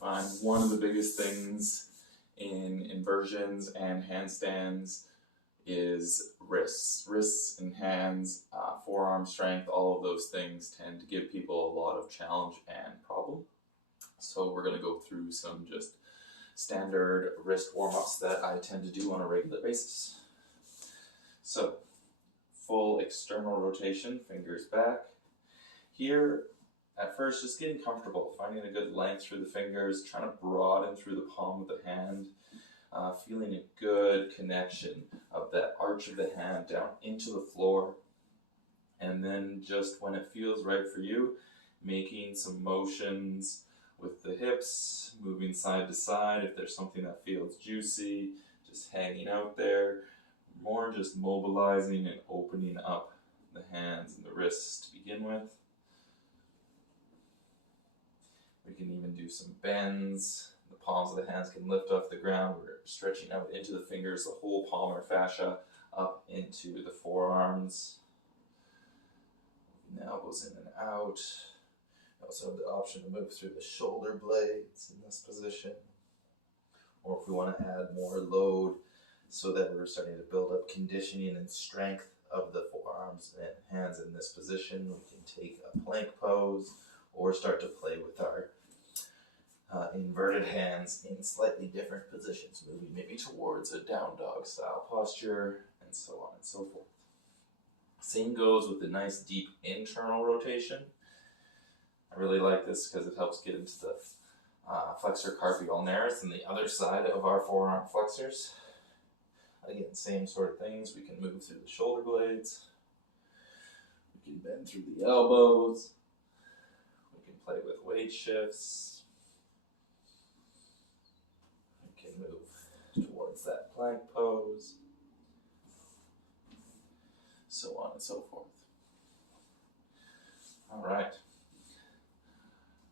find one of the biggest things in inversions and handstands is wrists. Wrists and hands, forearm strength, all of those things tend to give people a lot of challenge and problem. So we're going to go through some just standard wrist warm-ups that I tend to do on a regular basis. So, full external rotation, fingers back. Here, at first, just getting comfortable, finding a good length through the fingers, trying to broaden through the palm of the hand, feeling a good connection of that arch of the hand down into the floor. And then just when it feels right for you, making some motions with the hips, moving side to side if there's something that feels juicy, just hanging out there. More just mobilizing and opening up the hands and the wrists to begin with. We can even do some bends. The palms of the hands can lift off the ground. We're stretching out into the fingers, the whole palmar fascia up into the forearms. The elbows in and out. We also have the option to move through the shoulder blades in this position. Or if we want to add more load so that we're starting to build up conditioning and strength of the forearms and hands in this position, we can take a plank pose or start to play with our inverted hands in slightly different positions, moving maybe towards a down dog style posture, and so on and so forth. Same goes with the nice deep internal rotation. I really like this because it helps get into the flexor carpi ulnaris and the other side of our forearm flexors. Again, same sort of things. We can move through the shoulder blades. We can bend through the elbows. We can play with weight shifts. We can move towards that plank pose. So on and so forth. All right.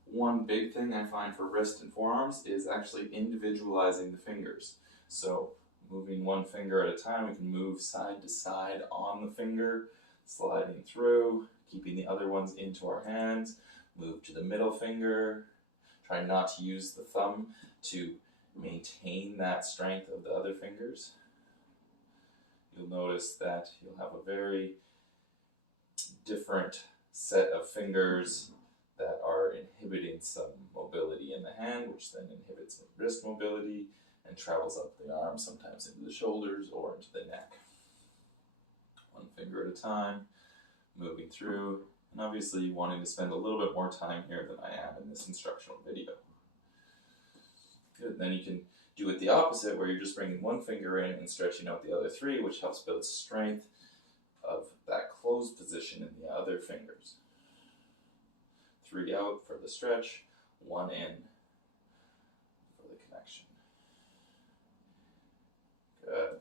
One big thing I find for wrist and forearms is actually individualizing the fingers. So moving one finger at a time, we can move side to side on the finger, sliding through, keeping the other ones into our hands, move to the middle finger, try not to use the thumb to maintain that strength of the other fingers. You'll notice that you'll have a very different set of fingers that are inhibiting some mobility in the hand, which then inhibits some wrist mobility and travels up the arm, sometimes into the shoulders or into the neck. One finger at a time, moving through, and obviously wanting to spend a little bit more time here than I am in this instructional video. Good, then you can do it the opposite, where you're just bringing one finger in and stretching out the other three, which helps build strength of that closed position in the other fingers. 3 out for the stretch, 1 in for the connection. Good.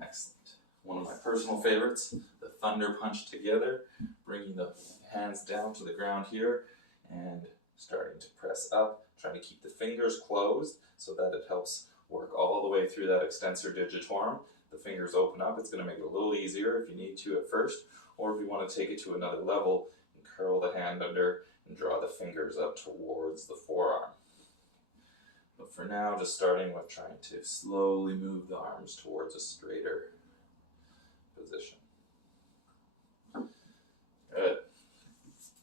Excellent. One of my personal favorites, the thunder punch together, bringing the hands down to the ground here and starting to press up, trying to keep the fingers closed so that it helps work all the way through that extensor digitorum. The fingers open up. It's going to make it a little easier if you need to at first, or if you want to take it to another level and curl the hand under and draw the fingers up towards the forearm. But for now, just starting with trying to slowly move the arms towards a straighter position. Good.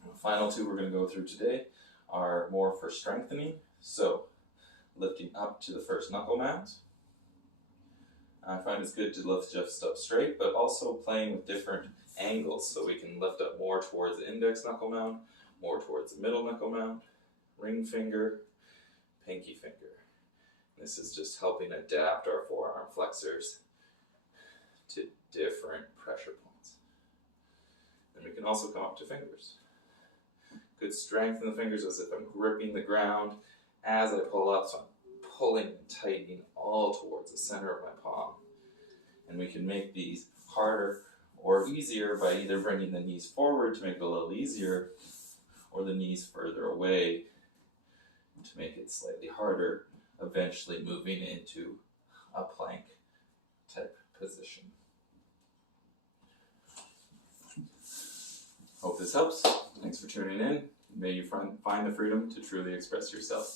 The final two we're going to go through today are more for strengthening. So, lifting up to the first knuckle mount. I find it's good to lift just up straight, but also playing with different angles, so we can lift up more towards the index knuckle mount, more towards the middle knuckle mount, ring finger, pinky finger. This is just helping adapt our forearm flexors to different pressure points. Then we can also come up to fingers. Good strength in the fingers as if I'm gripping the ground as I pull up, so I'm pulling and tightening all towards the center of my palm. And we can make these harder or easier by either bringing the knees forward to make it a little easier, or the knees further away to make it slightly harder, eventually moving into a plank type position. Hope this helps. Thanks for tuning in. May you find the freedom to truly express yourself.